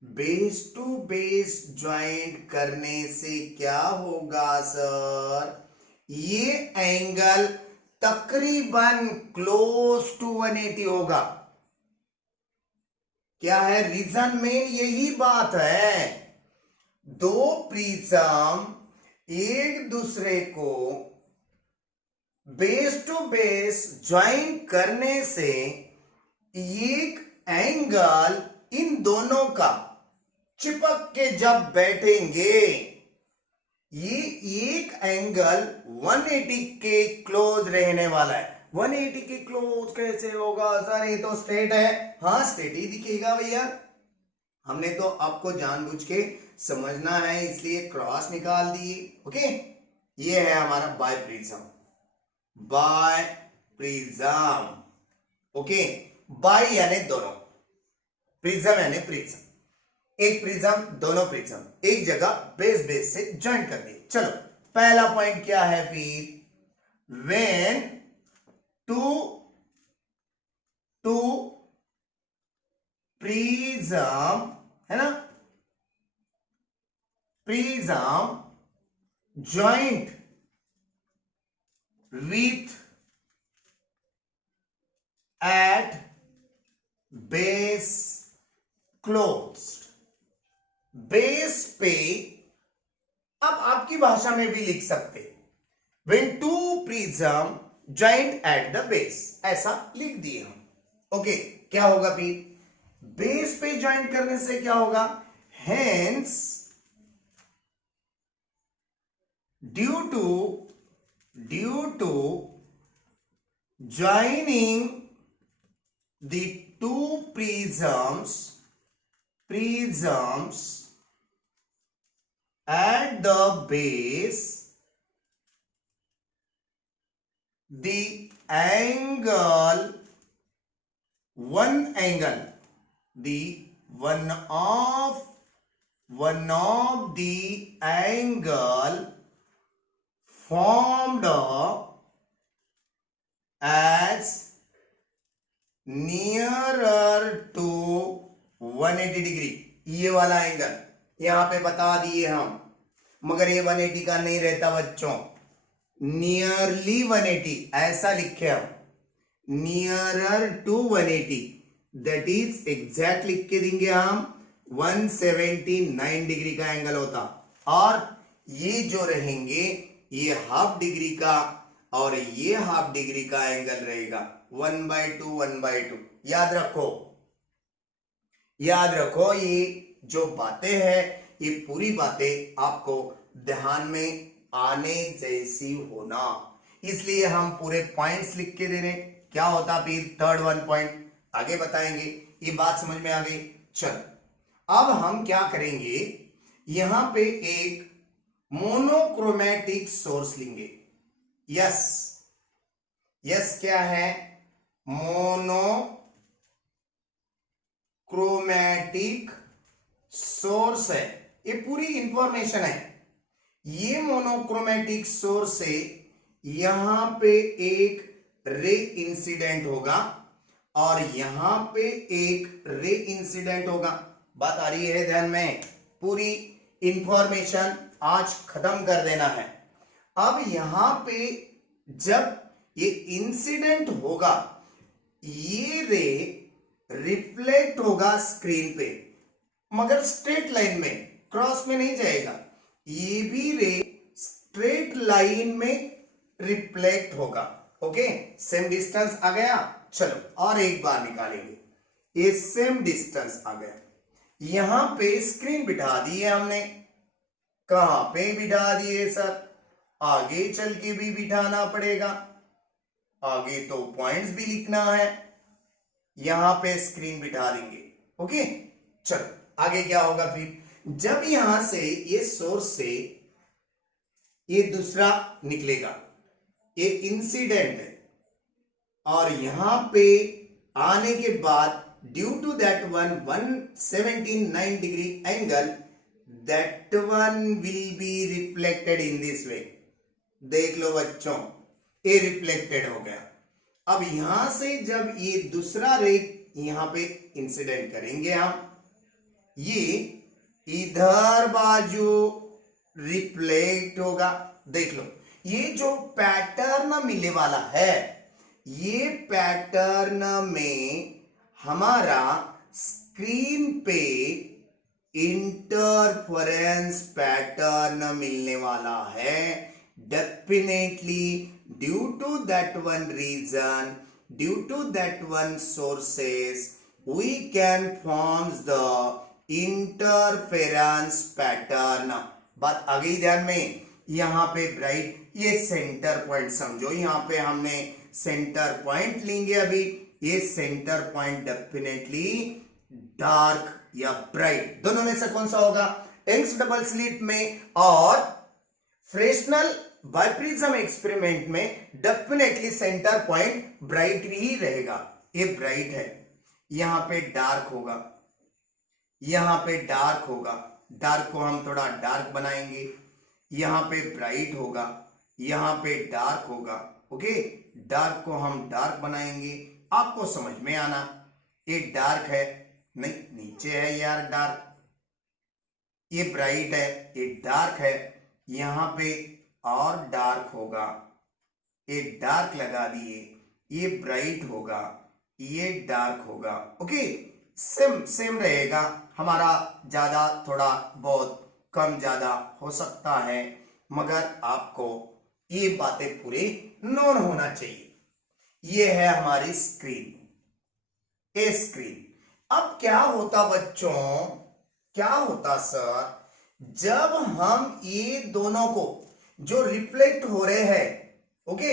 बेस टू बेस ज्वाइंट करने से क्या होगा सर, ये एंगल तकरीबन क्लोज टू 180 होगा। क्या है रीजन में, यही बात है, दो प्रिज्म एक दूसरे को बेस टू बेस ज्वाइन करने से एक एंगल इन दोनों का चिपक के जब बैठेंगे, ये एक एंगल 180 के क्लोज रहने वाला है। 180 के क्लोज कैसे होगा सर, ये तो स्ट्रेट है। हाँ स्ट्रेट ही दिखेगा भैया, हमने तो आपको जानबूझ के समझना है इसलिए क्रॉस निकाल दिए। ओके, ये है हमारा biprism, biprism. Okay, bi यानी दोनों, प्रिज्म यानी प्रिज्म, एक प्रिज्म दोनों प्रिज्म एक जगह बेस बेस से ज्वाइन कर दिए। चलो पहला पॉइंट क्या है फिर, व्हेन टू प्रिज्म, है ना, prism joint with at base closed. Base पे अब आपकी भाषा में भी लिख सकते, when two prism joined at the base, ऐसा लिख दिए हम। ओके, क्या होगा फिर? बेस पे ज्वाइंट करने से क्या होगा? Hence due to joining the two prisms at the base, the angle, one of the angle formed as nearer to 180 degree. ये वाला एंगल यहां पे बता दिए हम, मगर ये 180 का नहीं रहता बच्चों, नियरली 180 ऐसा लिखे हम, nearer to 180, that is exact लिख के देंगे हम 179 डिग्री का एंगल होता। और ये जो रहेंगे ये हाफ डिग्री का और ये हाफ डिग्री का एंगल रहेगा 1/2 1/2। याद रखो ये जो बातें हैं ये पूरी बातें आपको ध्यान में आने जैसी होना, इसलिए हम पूरे पॉइंट्स लिख के दे रहे हैं। क्या होता फिर थर्ड वन पॉइंट आगे बताएंगे, ये बात समझ में आ गई। चलो अब हम क्या करेंगे, यहां पे एक मोनोक्रोमैटिक सोर्स लेंगे। यस क्या है? मोनोक्रोमैटिक सोर्स है, ये पूरी इंफॉर्मेशन है। ये मोनोक्रोमैटिक सोर्स से यहां पे एक रे इंसिडेंट होगा और यहां पे एक रे इंसिडेंट होगा। बात आ रही है ध्यान में? पूरी इंफॉर्मेशन आज खत्म कर देना है। अब यहां पे जब ये इंसिडेंट होगा ये रे रिफ्लेक्ट होगा स्क्रीन पे, मगर स्ट्रेट लाइन में, क्रॉस में नहीं जाएगा। ये भी रे स्ट्रेट लाइन में रिफ्लेक्ट होगा। ओके, सेम डिस्टेंस आ गया। चलो और एक बार निकालेंगे, ये सेम डिस्टेंस आ गया। यहां पे स्क्रीन बिठा दी है हमने, कहां पे बिठा दिए सर? आगे चल के भी बिठाना पड़ेगा, आगे तो पॉइंट्स भी लिखना है, यहां पे स्क्रीन बिठा देंगे। ओके, चलो आगे क्या होगा फिर? जब यहां से ये सोर्स से ये दूसरा निकलेगा, ये इंसिडेंट है, और यहां पे आने के बाद due to that 179 degree angle, that one will be reflected in this way। देख लो बच्चों, ये रिफ्लेक्टेड हो गया। अब यहां से जब ये दूसरा रे यहां पे इंसिडेंट करेंगे हम, ये इधर बाजू रिफ्लेक्ट होगा। देख लो, ये जो पैटर्न मिलने वाला है, ये पैटर्न में हमारा स्क्रीन पे इंटरफेरेंस पैटर्न मिलने वाला है। Definitely due to that one reason, due to that one sources, we can forms the interference pattern. बात आ गई ध्यान में? यहां पे ब्राइट, ये सेंटर पॉइंट समझो, यहां पे हमने सेंटर पॉइंट लेंगे अभी। ये सेंटर पॉइंट डेफिनेटली डार्क या ब्राइट, दोनों में से कौन सा होगा? यंग्स डबल स्लिट में और फ्रेस्नेल बाइप्रिज्म एक्सपेरिमेंट में डेफिनेटली सेंटर पॉइंट ब्राइट ही रहेगा। ये ब्राइट है, यहां पे डार्क होगा, यहां पे डार्क होगा, डार्क को हम थोड़ा डार्क बनाएंगे, यहां पे ब्राइट होगा, यहां पे डार्क होगा। ओके, डार्क को हम डार्क बनाएंगे, आपको समझ में आना। ये डार्क है, नहीं नीचे है यार डार्क, ये ब्राइट है, ये डार्क है, यहां पे और डार्क होगा, ये डार्क लगा दिए, ये ब्राइट होगा, ये डार्क होगा। ओके, सेम सेम रहेगा हमारा, ज्यादा थोड़ा बहुत कम ज्यादा हो सकता है, मगर आपको ये बातें पूरे नोन होना चाहिए। ये है हमारी स्क्रीन, ए स्क्रीन। अब क्या होता बच्चों, क्या होता सर, जब हम ये दोनों को जो रिफ्लेक्ट हो रहे हैं, ओके,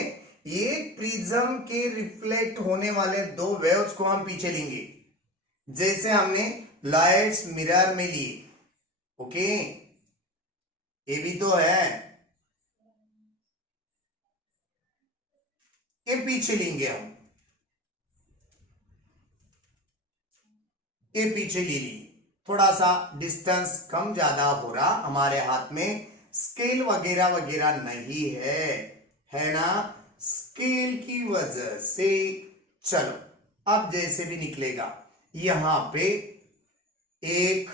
एक प्रिज्म के रिफ्लेक्ट होने वाले दो वेव्स को हम पीछे लेंगे, जैसे हमने लाइट्स मिरर में लिए। ओके, ये भी तो है, ये पीछे लेंगे हम, ये पीछे ले ली। थोड़ा सा डिस्टेंस कम ज्यादा हो रहा, हमारे हाथ में स्केल वगैरह वगैरह नहीं है ना, स्केल की वजह से। चलो अब जैसे भी निकलेगा, यहां पे एक,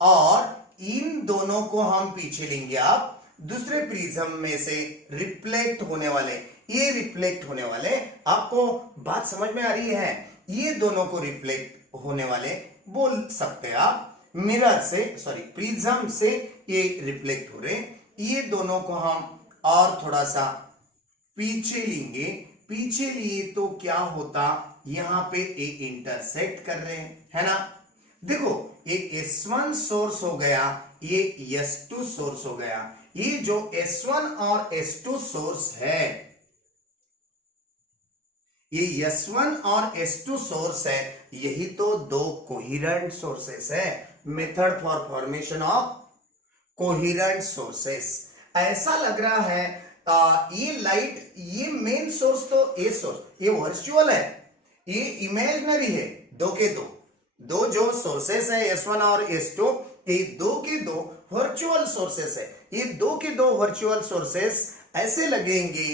और इन दोनों को हम पीछे लेंगे। आप दूसरे प्रिज्म में से रिफ्लेक्ट होने वाले, ये रिफ्लेक्ट होने वाले, आपको बात समझ में आ रही है, ये दोनों को रिफ्लेक्ट होने वाले बोल सकते हैं आप, मिरर से, सॉरी प्रिज्म से ये रिफ्लेक्ट हो रहे, ये दोनों को हम और थोड़ा सा पीछे लेंगे। पीछे लिए तो क्या होता, यहां पे ए इंटरसेक्ट कर रहे हैं, है ना। देखो, एक S1 सोर्स हो गया, ये S2 सोर्स हो गया। ये जो S1 और S2 सोर्स है, ये S1 और S2 सोर्स है, यही तो दो कोहेरेंट सोर्सेस है। Method for formation of coherent sources. ऐसा लग रहा है ये लाइट, ये मेन सोर्स तो ए सोर्स, ये वर्चुअल है, ये इमेजिनरी है। दो के दो जो सोर्सेस है S1 और S2, ये दो के दो वर्चुअल सोर्सेस है। ये दो के दो वर्चुअल सोर्सेस ऐसे लगेंगे,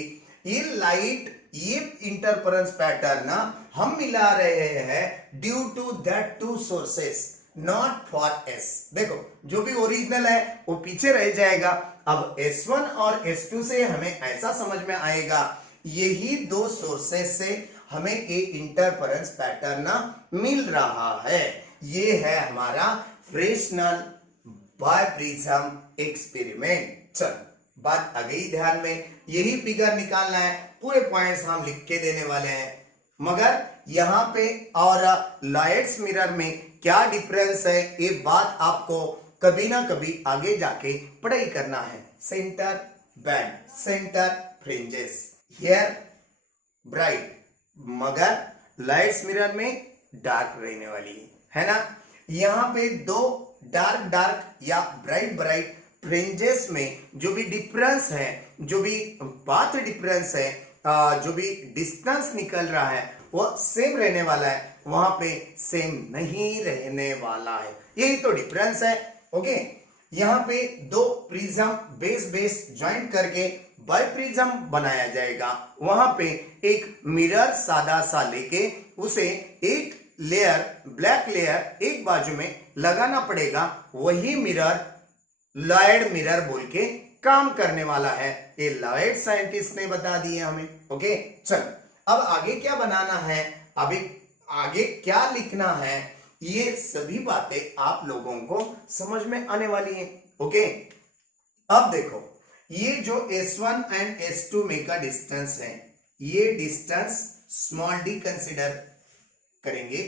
ये लाइट, ये इंटरफेरेंस पैटर्न हम मिला रहे हैं due to that two sources, not for S. देखो, जो भी ओरिजिनल है वो पीछे रह जाएगा। अब S1 और S2 से हमें ऐसा समझ में आएगा, यही दो सोर्सेस से हमें ये इंटरफेरेंस पैटर्न मिल रहा है। ये है हमारा फ्रेस्नेल बायप्रिज्म एक्सपेरिमेंट। चलो बात आ गई ध्यान में, यही फिगर निकालना है, पूरे पॉइंट्स हम लिख के देने वाले हैं। मगर यहां पे और लाइट्स मिरर में क्या डिफरेंस है, ये बात आपको कभी ना कभी आगे जाके पढ़ाई करना है। Centre band, centre fringes, here bright, मगर लाइट्स मिरर में डार्क रहने वाली है ना। यहां पे दो डार्क डार्क या ब्राइट ब्राइट फ्रिंजेस में जो भी डिफरेंस है, जो भी पाथ डिफरेंस है, जो भी डिस्टेंस निकल रहा है, वो सेम रहने वाला है, वहां पे सेम नहीं रहने वाला है। यही तो डिफरेंस है। ओके, यहां पे दो प्रिज्म बेस बेस ज्वाइंट करके बाइप्रिज्म बनाया जाएगा। वहां पे एक मिरर सादा सा लेके उसे एक लेयर, ब्लैक लेयर एक बाजू में लगाना पड़ेगा, वही मिरर लॉयड मिरर बोल के काम करने वाला है। ये लॉयड साइंटिस्ट ने बता दिए हमें। ओके, चल अब आगे क्या बनाना है, अभी आगे क्या लिखना है, ये सभी बातें आप लोगों को समझ में आने वाली है। ओके, अब देखो, ये जो S1 एंड S2 में का डिस्टेंस है, ये डिस्टेंस स्मॉल डी कंसिडर करेंगे।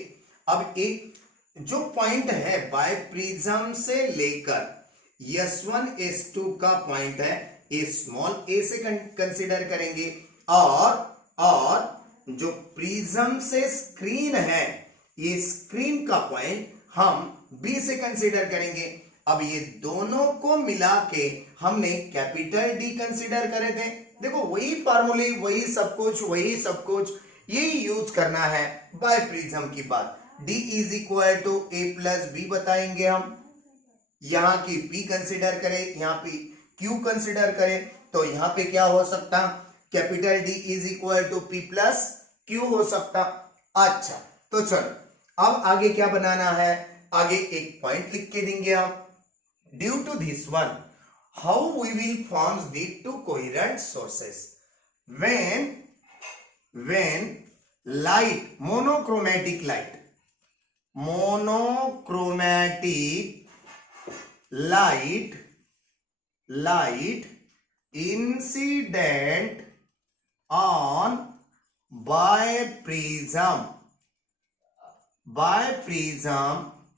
अब एक जो पॉइंट है बाइप्रिज्म से लेकर S1 S2 का पॉइंट है, ये स्मॉल a से कंसिडर करेंगे, और जो प्रिज्म से स्क्रीन है, ये स्क्रीन का पॉइंट हम B से कंसिडर करेंगे। अब ये दोनों को मिला के हमने कैपिटल D कंसिडर करे थे। देखो, वही फार्मूले, वही सब कुछ यही यूज करना है बाइप्रिज्म की बात। D is equal to A plus B बताएंगे हम। यहां की P कंसिडर करें, यहाँ पे Q कंसिडर करें, तो यहां पे क्या हो सकता, capital D is equal to P plus Q हो सकता। अच्छा, तो चलो अब आगे क्या बनाना है, आगे एक पॉइंट लिख के देंगे हम। Due to this one, how we will form the two coherent sources, when light, monochromatic light incident on biprism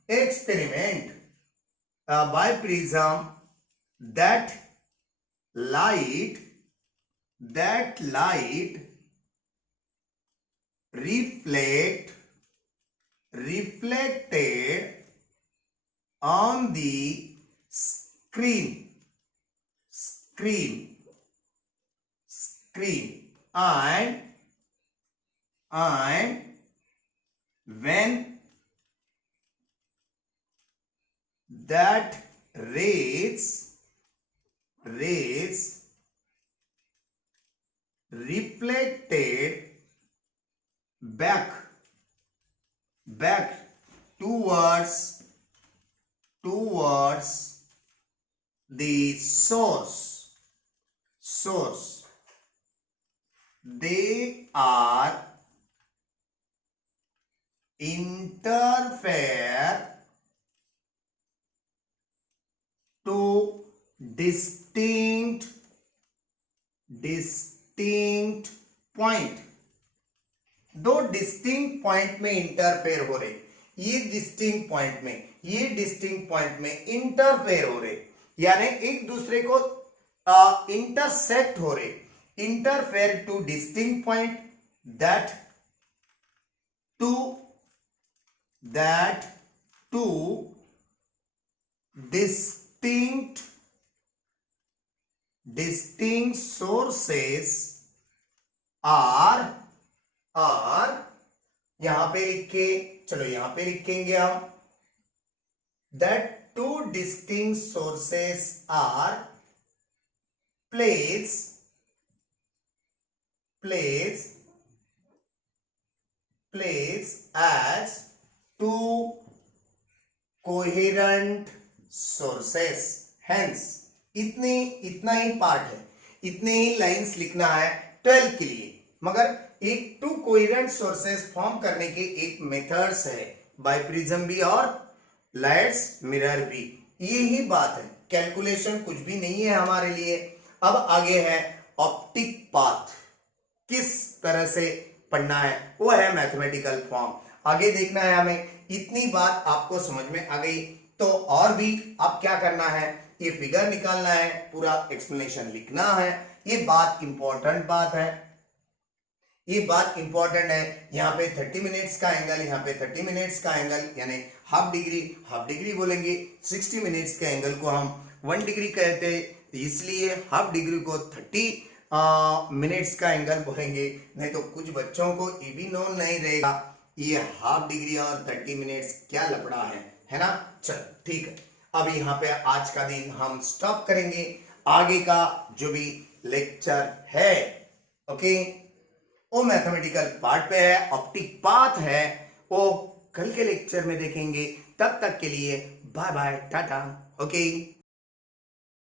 experiment, biprism, that light reflected on the screen and when that rays reflected back towards the source, they are interfere to distinct point, दो डिस्टिंक्ट पॉइंट में इंटरफेयर हो रहे, ये डिस्टिंक्ट पॉइंट में इंटरफेयर हो रहे, यानी एक दूसरे को इंटरसेक्ट हो रहे, interfere two distinct point, that two distinct sources are यहां पे लिखे, चलो यहां पे लिखेंगे हम, that two distinct sources are placed as two coherent sources. Hence इतना ही पार्ट है, इतने ही लाइंस लिखना है 12 के लिए, मगर एक टू कोहेरेंट सोर्सेस फॉर्म करने के एक मेथड्स है, बायप्रिज्म भी और लाइट्स मिरर भी, यही बात है, कैलकुलेशन कुछ भी नहीं है हमारे लिए। अब आगे है ऑप्टिक पाथ, किस तरह से पढ़ना है वो है मैथमेटिकल फॉर्म, आगे देखना है हमें। इतनी बात आपको समझ में आ गई तो और भी आप क्या करना है, ये फिगर निकालना है, पूरा एक्सप्लेनेशन लिखना है, ये बात इंपॉर्टेंट है। यहाँ पे 30 मिनट्स का एंगल, यहाँ पे 30 मिनट्स का एंगल, यानी हाफ डिग्री बोलेंगे। 60 मिनट्स के एंगल को हम 1 डिग्री कहते हैं, इसलिए हाफ डिग्री को 30 मिनट्स का एंगल बोलेंगे, नहीं तो कुछ बच्चों को ये भी नोन नहीं रहेगा ये हाफ डिग्री और 30 मिनट्स क्या लफड़ा है ना। चलो ठीक है, अब यहाँ पे आज का दिन हम स्टॉप करेंगे, आगे का जो भी लेक्चर है ओके वो मैथमेटिकल पार्ट पे है, ऑप्टिक पाथ है, वो कल के लेक्चर में देखेंगे। तब तक के लिए बाय बाय टाटा ओके।